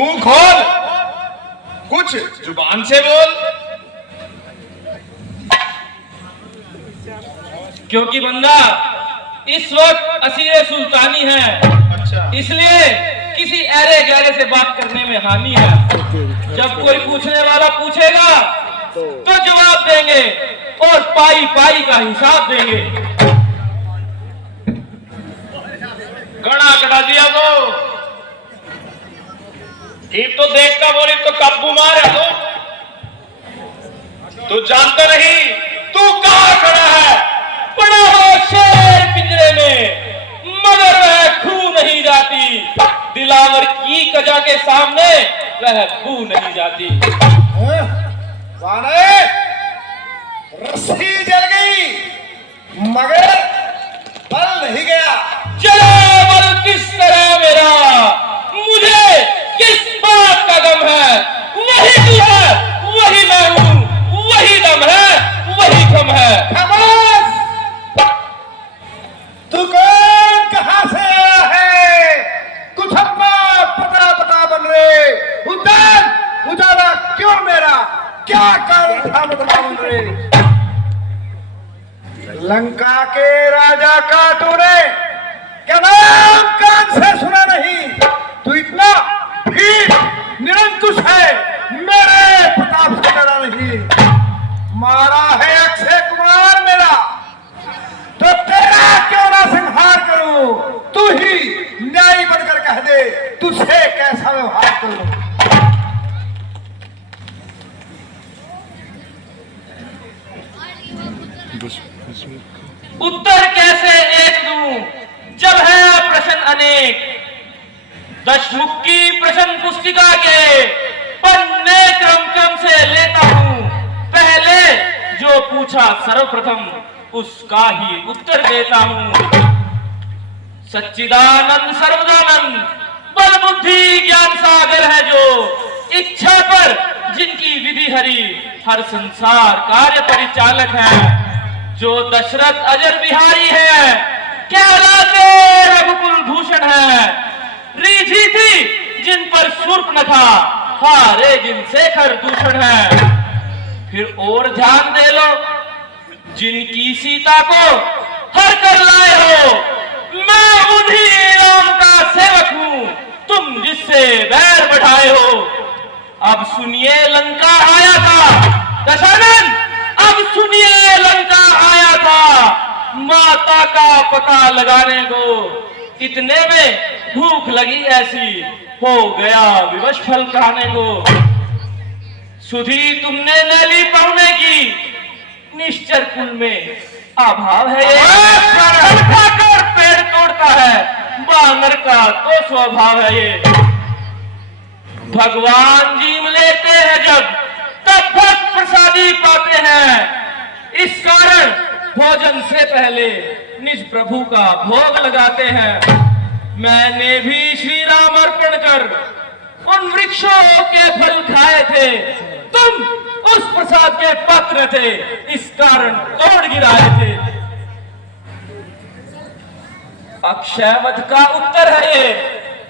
मुंह खोल, कुछ जुबान से बोल। क्योंकि बंदा इस वक्त असीरे सुल्तानी है, अच्छा, इसलिए किसी ऐरे गहरे से बात करने में हानि है। जब कोई पूछने वाला पूछेगा तो जवाब देंगे और पाई पाई का हिसाब देंगे। गड़ा गड़ा दिया तो देखता बोली तो कब बुमार है तू जानता नहीं तू कहां खड़ा है। पड़ा हो शेर पिंजरे में मगर वह खू नहीं जाती, दिलावर की कजा के सामने वह खू नहीं जाती। रस्सी जल गई मगर बल नहीं गया। चला बल किस तरह मेरा, मुझे किस बात का गम है। वही तू है, वही मैं हूं, वही दम है, वही गम है। खामोश! तू कौन, कहां से आया है? कुछ अपना पता बता बन रे। उजाला क्यों मेरा, क्या कारण था बता बन रे। लंका के राजा का तूने क्या नाम कान से सुना नहीं? तू इतना भी निरंकुश है, मेरे प्रताप से डरा नहीं। मारा है अक्षय कुमार मेरा, तो तेरा क्यों ना संहार करूं? तू ही न्यायी बनकर कह दे, तुझसे कैसा व्यवहार करूं। उत्तर कैसे एक दूं जब है प्रश्न अनेक। दशमुख की प्रश्न पुस्तिका के पन्ने क्रम से लेता हूं, पहले जो पूछा सर्वप्रथम उसका ही उत्तर देता हूं। सच्चिदानंद सर्वदानंद बल बुद्धि ज्ञान सागर है जो, इच्छा पर जिनकी विधि हरि हर संसार कार्य परिचालक है। जो दशरथ अजर बिहारी है, कहलाते रघुकुल भूषण है। रीझी थी जिन पर शूर्पणखा, हारे जिन शेखर दूषण है। फिर और ध्यान दे लो, जिनकी सीता को हर कर लाए हो, मैं उन्हीं राम का सेवक हूं, तुम जिससे बैर बढ़ाए हो। अब सुनिए लंका आया था दशानन, अब सुनिए लंका आया था माता का पता लगाने को। इतने में भूख लगी ऐसी, हो गया विवश फल खाने को। सुधी तुमने नैली पहुने की, निश्चर कुल में अभाव है ये। खाकर पेड़ तोड़ता है, बानर का तो स्वभाव है ये। भगवान जीव लेते हैं जब, तब भक्त प्रसादी पाते हैं। इस कारण भोजन से पहले निज प्रभु का भोग लगाते हैं। मैंने भी श्री राम अर्पण कर उन वृक्षों के फल खाए थे, तुम उस प्रसाद के पात्र थे, इस कारण तोड़ गिराए थे। अक्षयवध का उत्तर है ये,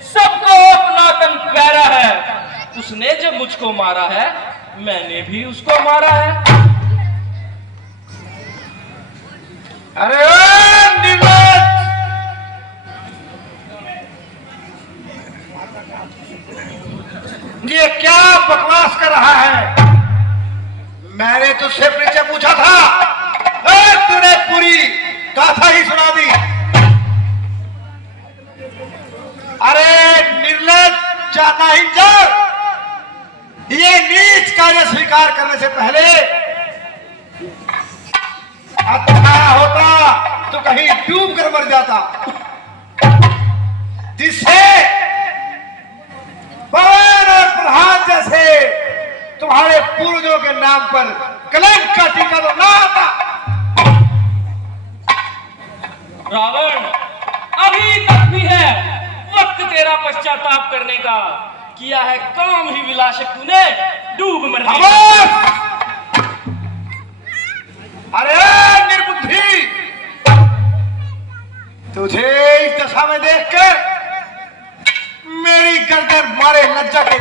सबको अपना तन प्यारा है। उसने जब मुझको मारा है, मैंने भी उसको मारा है। अरे निर्लज्ज! ये क्या बकवास कर रहा है? मैंने तुझसे पीछे पूछा था, तूने पूरी गाथा ही सुना दी। अरे निर्लज्ज जानाहिंजर, ये नीच कार्य स्वीकार करने से पहले अच्छा होता तो कहीं डूब कर मर जाता, जिससे पवन और प्रहलाद जैसे तुम्हारे पूर्वजों के नाम पर कलंक का टीका तो ना आता। रावण, अभी तक भी है वक्त तेरा पश्चाताप करने का। किया है काम ही विलासक तूने, डूब मरने का। अरे निर्बुद्धि, तुझे इस दशा में देखकर मेरी गर्दन मारे लज्जा के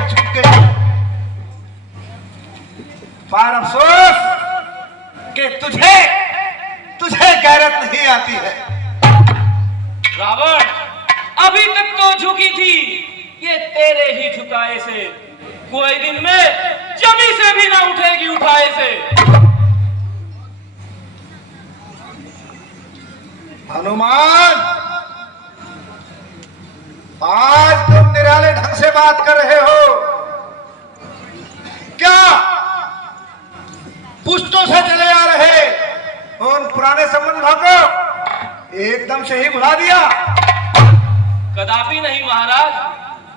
पर अफसोस कि तुझे गैरत नहीं आती है। रावण, अभी तक तो झुकी थी, ये तेरे ही झुकाए से कोई दिन में जमी से भी ना उठेगी उठाए से। हनुमान, आज तुम निराले ढंग से बात कर रहे हो। क्या पुश्तों से चले आ रहे उन पुराने संबंधों को एकदम से ही भुला दिया? कदापि नहीं महाराज,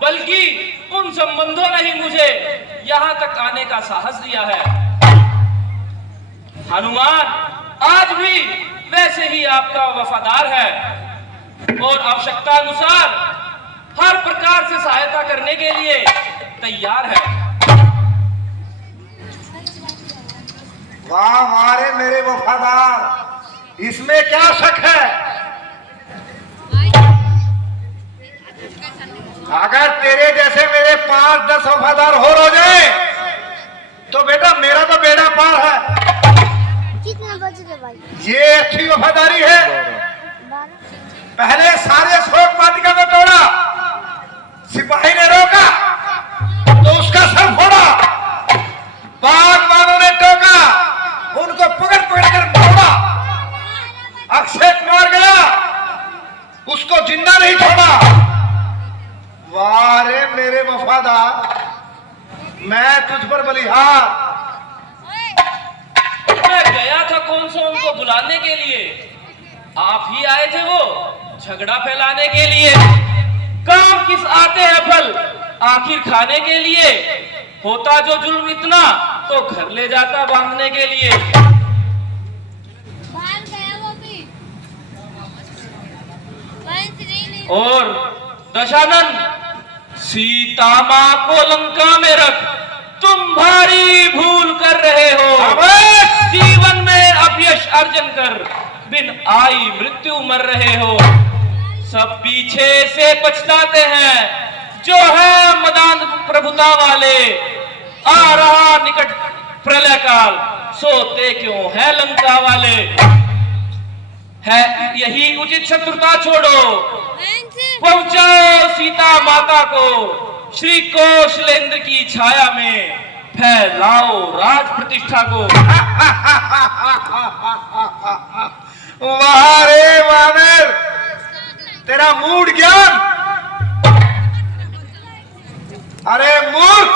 बल्कि उन संबंधों ने ही मुझे यहां तक आने का साहस दिया है। हनुमान आज भी वैसे ही आपका वफादार है और आवश्यकता अनुसार हर प्रकार से सहायता करने के लिए तैयार है। वाह हमारे मेरे वफादार, इसमें क्या शक है? अगर तेरे जैसे मेरे 5-10 वफादार हो जाए तो बेटा मेरा तो बेड़ा पार है। कितना बज रहे भाई? ये अच्छी वफादारी है। पहले सारे शोक वाटिका में तोड़ा, सिपाही ने रोका तो उसका सर फोड़ा, बागबानों ने टोका, उनको पकड़ कर मोड़ा, अक्षय कुमार गया, उसको जिंदा नहीं छोड़ा। वाह रे मेरे वफादार, मैं तुझ पर बलिहार। मैं गया था कौन सा उनको बुलाने के लिए, आप ही आए थे वो झगड़ा फैलाने के लिए। काम किस आते हैं फल, आखिर खाने के लिए। होता जो जुल्म इतना तो घर ले जाता बांधने के लिए। बाहर गया वो भी। और दशानन, सीता माँ को लंका में रख तुम भारी भूल कर रहे हो। जीवन में अपयश अर्जन कर बिन आई मृत्यु मर रहे हो। सब पीछे से पछताते हैं जो है मदान प्रभुता वाले। आ रहा निकट प्रलय काल, सोते क्यों है लंका वाले। है यही उचित शत्रुता छोड़ो, पहुंचाओ सीता माता को श्री कौशलेंद्र की छाया में, फैलाओ राज प्रतिष्ठा को। वाह रे वानर, तेरा मूड ज्ञान। अरे मूर्ख,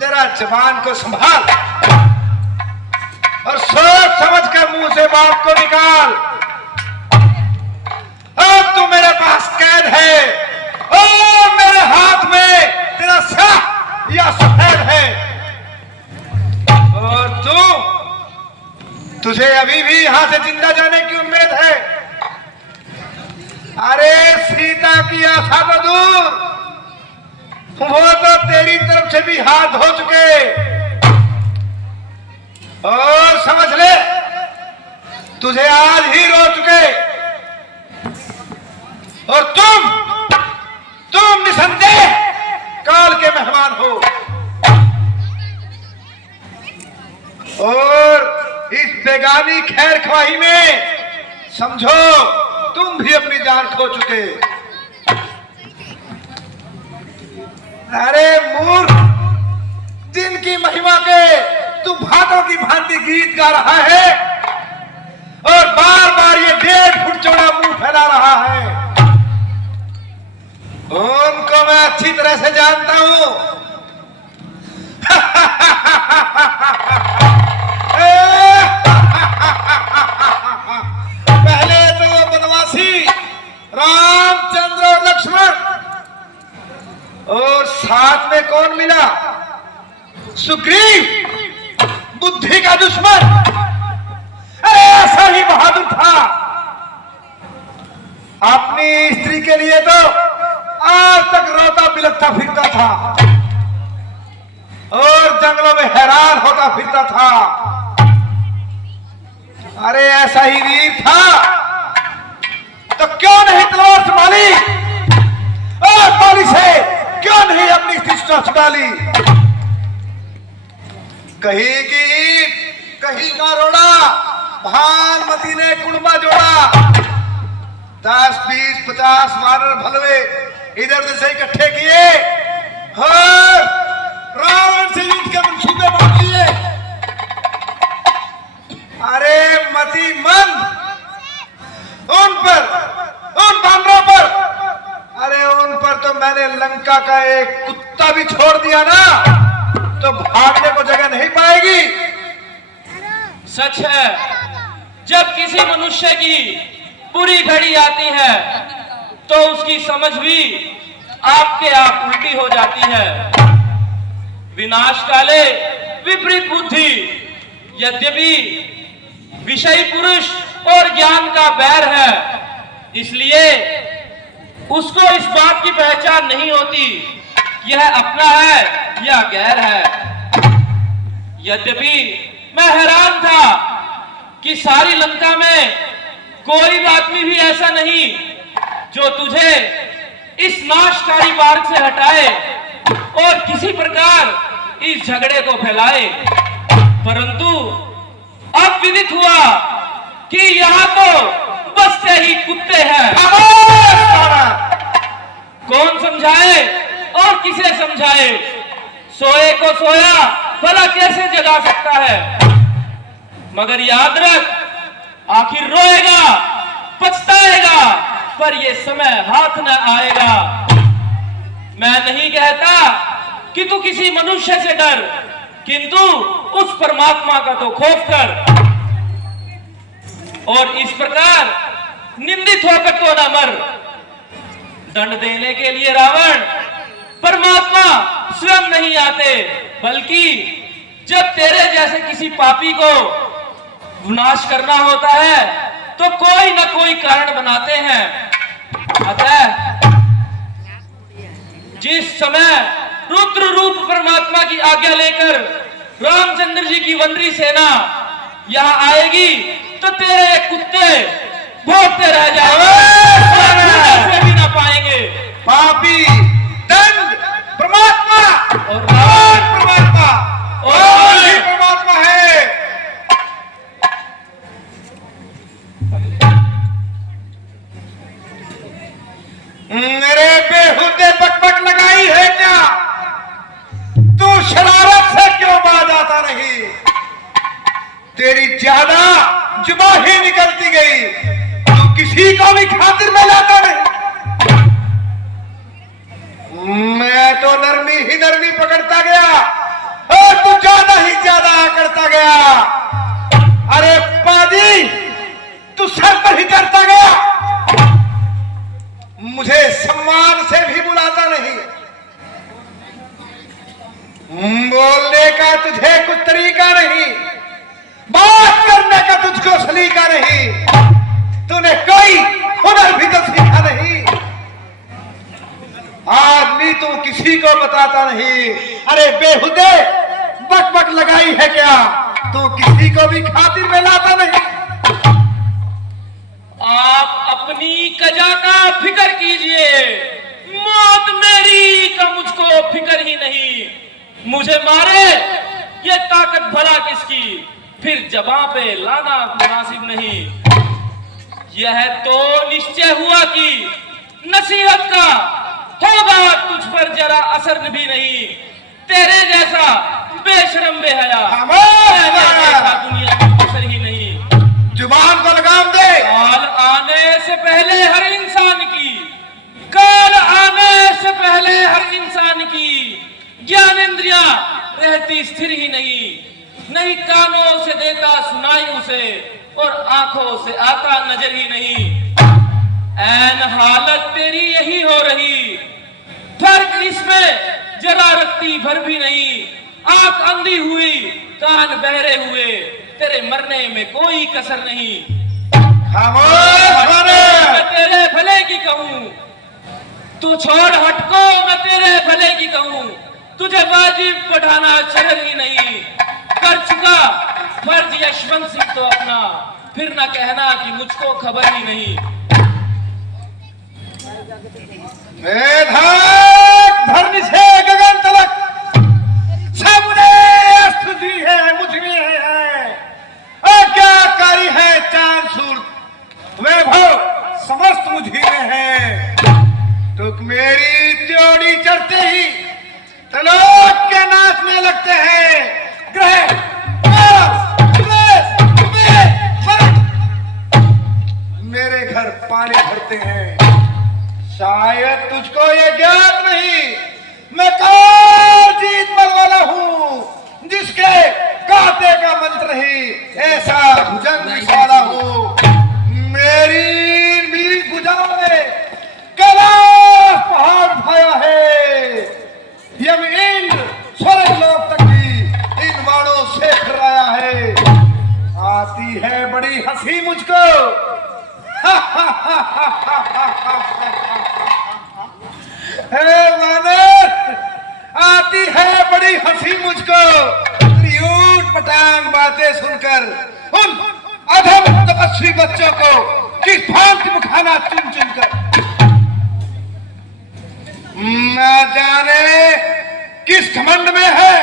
जरा जबान को संभाल और सोच समझ कर मुंह से बात को निकाल। अब तू मेरे पास कैद है और मेरे हाथ में तेरा स्याह या सफेद है। और तुझे अभी भी यहां से जिंदा जाने की उम्मीद है? अरे सीता की आशा तो दूर, वो तो तेरी तरफ से भी हाथ धो चुके। और समझ ले, तुझे आज ही रो चुके। और तुम निसंदेह काल के मेहमान हो। और इस बेगानी खैर ख्वाही में समझो तुम भी अपनी जान खो चुके। अरे मूर्ख, जिनकी महिमा के तू भांतों की भांति गीत गा रहा है और बार बार ये 1.5 फुट चौड़ा मुंह फैला रहा है, उनको मैं अच्छी तरह से जानता हूं। पहले तो वो बनवासी रामचंद्र और लक्ष्मण, और साथ में कौन मिला? सुग्रीव, बुद्धि का दुश्मन। अरे ऐसा ही बहादुर था, अपनी स्त्री के लिए तो आज तक रोता बिलखता फिरता था और जंगलों में हैरान होता फिरता था। अरे ऐसा ही वीर था तो क्यों नहीं तलवार संभाली और बाली से क्यों नहीं अपनी स्त्री छुड़ा ली? कहीं की ईंट, कहीं का रोड़ा, भानुमति ने कुड़बा जोड़ा। 10, 20, 50 वानर भलवे इधर उधर से इकट्ठे किए और रावण से युद्ध के मंसूबे बना लिए। अरे मति मंद, उन वानरों पर, अरे उन पर तो मैंने लंका का एक कुत्ता भी छोड़ दिया ना, तो भागने को जगह नहीं पाएगी। सच है, जब किसी मनुष्य की बुरी घड़ी आती है तो उसकी समझ भी आपके आप उल्टी हो जाती है। विनाश काले विपरीत बुद्धि, यद्यपि विषय पुरुष और ज्ञान का बैर है, इसलिए उसको इस बात की पहचान नहीं होती यह अपना है या गैर है। यद्यपि मैं हैरान था कि सारी लंका में कोई आदमी भी ऐसा नहीं जो तुझे इस नाशकारी मार्ग से हटाए और किसी प्रकार इस झगड़े को फैलाए, परंतु अब विदित हुआ कि यहाँ तो बसते ही कुत्ते हैं। कौन समझाए और किसे समझाए? सोए को सोया भला कैसे जगा सकता है? मगर याद रख, आखिर रोएगा, पछताएगा, पर ये समय हाथ न आएगा। मैं नहीं कहता कि तू किसी मनुष्य से डर, किंतु उस परमात्मा का तो खौफ कर। और इस प्रकार निंदित होकर तो न मर। दंड देने के लिए रावण परमात्मा स्वयं नहीं आते, बल्कि जब तेरे जैसे किसी पापी को विनाश करना होता है तो कोई न कोई कारण बनाते हैं। अतः जिस समय रुद्र रूप परमात्मा की आज्ञा लेकर रामचंद्र जी की वनरी सेना यहां आएगी तो तेरे कुत्ते भोगते रह जाएंगे, भी ना पाएंगे। पापी, दंड, परमात्मा और परमात्मा और भी परमात्मा है। मेरे बेहुदे बकबक लगाई है क्या? तू शरारत से क्यों बाज आता नहीं? तेरी ज्यादा जुबान ही निकलती गई। तू किसी को भी खातिर में लाता नहीं। मैं तो नरमी ही नरमी पकड़ता गया और तू ज्यादा ही ज्यादा करता गया। अरे पाजी, तू सर पर ही चढ़ता गया, मुझे सम्मान से भी बुलाता नहीं। बोलने का तुझे कुछ तरीका नहीं, बात करने का तुझको सलीका नहीं, तूने कोई हुनर भी तो सीखा नहीं। आदमी तू किसी को बताता नहीं। अरे बेहुदे बकबक लगाई है क्या? तू किसी को भी खातिर में लाता नहीं। आप अपनी कजा का फिक्र कीजिए, मौत मेरी का मुझको फिक्र ही नहीं। मुझे मारे ये ताकत भला किसकी, फिर जबां पे लाना मुनासिब नहीं। यह तो निश्चय हुआ कि नसीहत का होगा तुझ पर जरा असर भी नहीं। तेरे जैसा बेशरम बेहया दुनिया में असर ही नहीं। जुबान को लगाम दे। काल आने से पहले हर इंसान की, काल आने से पहले हर इंसान की ज्ञानेंद्रियां रहती स्थिर ही नहीं कानों से देता सुनाई उसे और आंखों से आता नजर ही नहीं। ऐन हालत तेरी यही हो रही, फर्क इसमें जरा रत्ती भर भी नहीं। आंख अंधी हुई, कान बहरे हुए, तेरे मरने में कोई कसर नहीं। मैं तेरे भले की कहूं, तू छोड़ हटको, मैं तेरे भले की कहूं। तुझे वाजिब पढ़ाना शरर ही नहीं। कर चुका फर्ज यशवंत सिंह तो अपना, फिर ना कहना कि मुझको खबर ही नहीं। धरनी से गगन तलक सबने स्तुति है। आती है बड़ी हंसी मुझको। वानर, आती है बड़ी हंसी मुझको ऊट पटांग बातें सुनकर उन अधम तपस्वी बच्चों को किस भांति मुखाना चुन चुन कर। न जाने किस घमंड में है,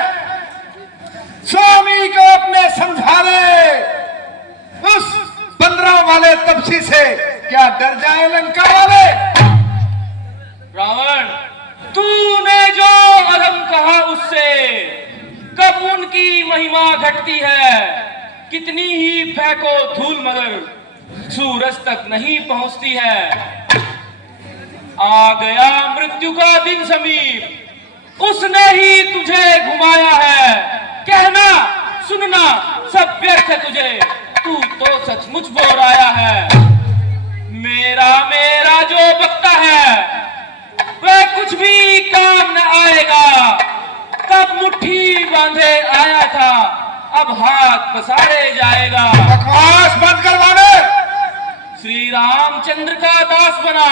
स्वामी को अपने समझा ले। उस बंदरों वाले तपसी से क्या डर जाए लंका वाले। रावण, तूने जो अधम कहा उससे कब उनकी महिमा घटती है। कितनी ही फेंको धूल मगर सूरज तक नहीं पहुंचती है। आ गया मृत्यु का दिन समीप, उसने ही तुझे घुमाया है। कहना सुनना सब व्यर्थ है तुझे, तू तो सचमुच बोर आया है। मेरा मेरा जो बकता है वह कुछ भी काम न आएगा। तब मुट्ठी बांधे आया था, अब हाथ पसारे जाएगा। बकवास बंद करवाने। श्री रामचंद्र का दास बना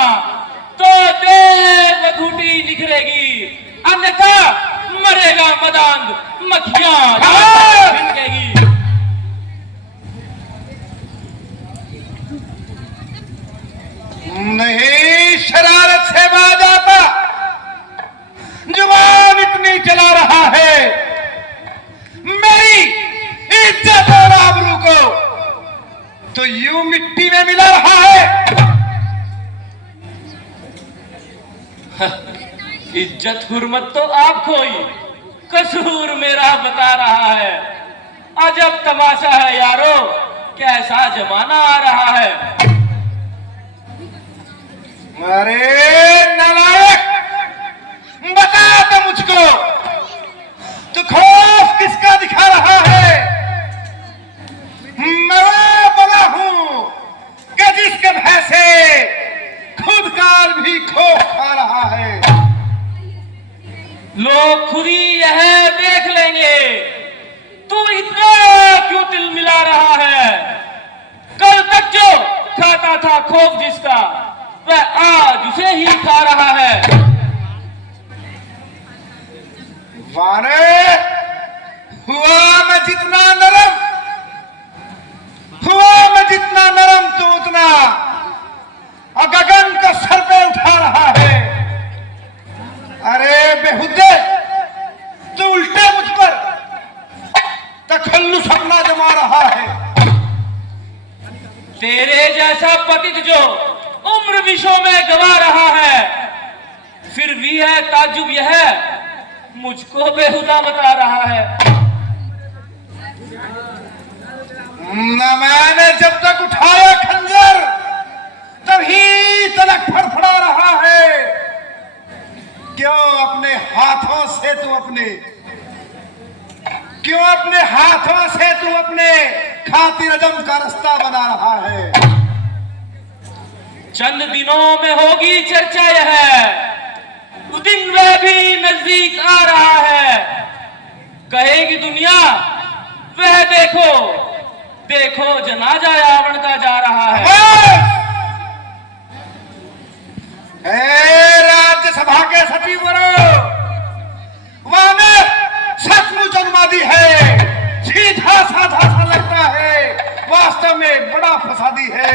तो देव वधूटी निखरेगी, अन्यथा मरेगा मदांग, मक्खियां भिनकेगी। नहीं, शरारत से बाज आता। जुबान इतनी चला रहा है, मेरी इज्जत और आबरू को तो यूं मिट्टी में मिला रहा है। इज्जत हुर्मत तो आप खोई, कसूर मेरा बता रहा है। अजब तमाशा है यारो, कैसा जमाना आ रहा है। अरे नालायक, बता तो मुझको, तू खौफ किसका दिखा रहा है। मैं बड़ा हूं कि जिसके भय से खुद काल भी खौफ खा रहा है। लोग खुद ही यह देख लेंगे, तू इतना क्यों दिल मिला रहा है। कल तक जो खाता था खौफ जिसका, वह आज उसे ही खा रहा है। वाने, हुआ मैं जितना नरम, हुआ मैं जितना नरम तू उतना गगन को सर पे उठा रहा है। अरे बेहुदे, तू उल्टे मुझ पर तखल्लुस अपना जमा रहा है। तेरे जैसा पतित जो उम्र विश्व में गवा रहा है, फिर भी है ताज्जुब यह मुझको बेहुदा बता रहा है। न मैंने जब तक उठाया खंजर तभी तलक फड़फड़ा रहा है। क्यों अपने हाथों से तू अपने, क्यों अपने हाथों से तू अपने खातिर अजम का रास्ता बना रहा है। चंद दिनों में होगी चर्चा यह, उस दिन वह भी नजदीक आ रहा है। कहेगी दुनिया वह देखो, देखो जनाजा रावण का जा रहा है। राज्यसभा के सचिव वाने सचमुच उन्मादी है। सीधा साधा सा लगता है, वास्तव में बड़ा फसादी है।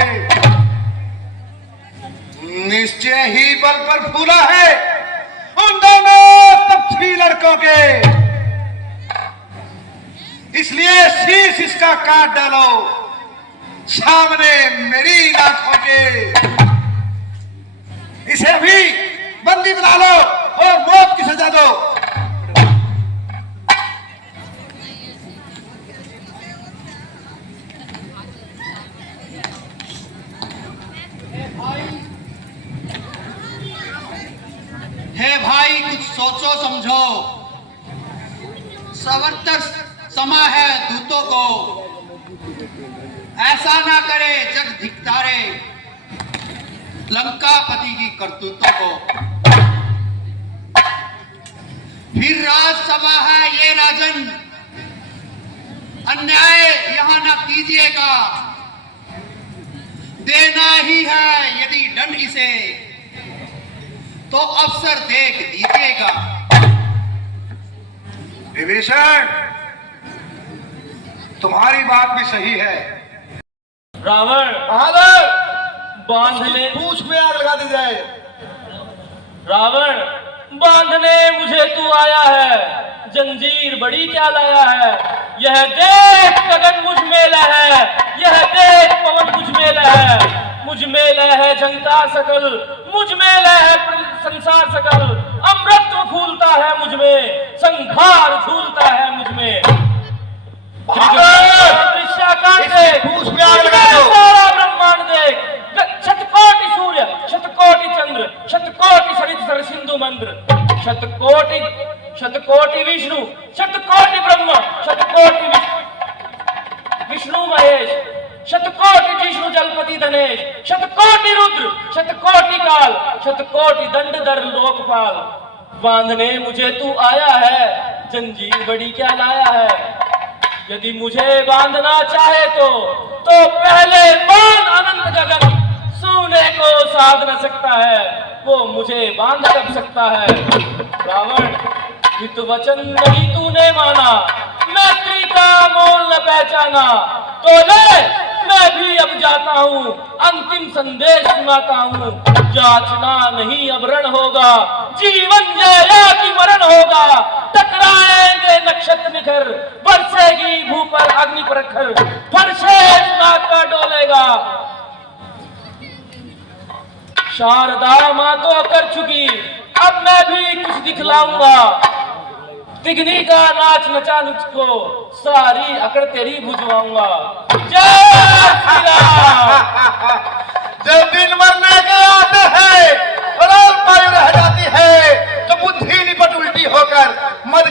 निश्चय ही बल पर फूला है उन दोनों तपस्वी लड़कों के। इसलिए शीश इसका काट डालो सामने मेरी आंखों के। इसे भी बंदी बना लो और मौत की सजा दो। हे भाई, कुछ सोचो समझो। सवर्तर समा है दूतों को, ऐसा ना करे जग धिक्कारे लंकापति की करतूतों को। फिर राजसभा है ये राजन, अन्याय यहाँ न कीजिएगा, देना ही है यदि दंड इसे तो अवसर देख दीजिएगा। विभीषण, तुम्हारी बात भी सही है। रावण, बहादुर, बांधने पूछ में आग लगा दी जाए। रावण, बांधने मुझे तू आया है, जंजीर बड़ी क्या लाया है। यह देख गगन मुझ में लय है, यह देख पवन मुझ में लय है। मुझ में लय है झंकार सकल, मुझ में लय है संसार सकल। अमृत फूलता है मुझ में, संघार झूलता है मुझ में। दृश्याकार देख, पूछ में आग लगा दो। सारा ब्रह्मांड देख, शतकोटि सूर्य, शतकोटि चंद्र, शतकोटि सरित सर सिंधु मंद्र, शतकोटि विष्णु, शतकोटि ब्रह्म, शतकोटि विष्णु महेश, शतकोटि जिष्णु जलपति धनेश, शतकोटि रुद्र, शतकोटि काल, शतकोटि दंडधर लोकपाल। बांधने मुझे तू आया है, जंजीर बड़ी क्या लाया है। यदि मुझे बांधना चाहे तो पहले बांध अनंत गगन। सोने को साध न सकता है, वो मुझे बांध कर सकता है। रावण, हित वचन नहीं तूने माना, मैत्री का मोल न पहचाना। तो ले, मैं भी अब जाता हूँ, अंतिम संदेश सुनाता हूँ। जांचना नहीं अब रण होगा, जीवन जया की मरण होगा। टकराएंगे नक्षत्र निखर, बरसेगी भू पर अग्नि प्रखर। फरशेष नाग का डोलेगा, शारदा माँ तो कर चुकी, अब मैं भी कुछ दिखलाऊंगा। तिगनी का नाच नचा मुझको, सारी अकड़ तेरी बुझवाऊंगा। जय श्री राम। जब दिन मरने के आते हैं और अल्पायु रह जाती है तो बुद्धि निपट उल्टी होकर मद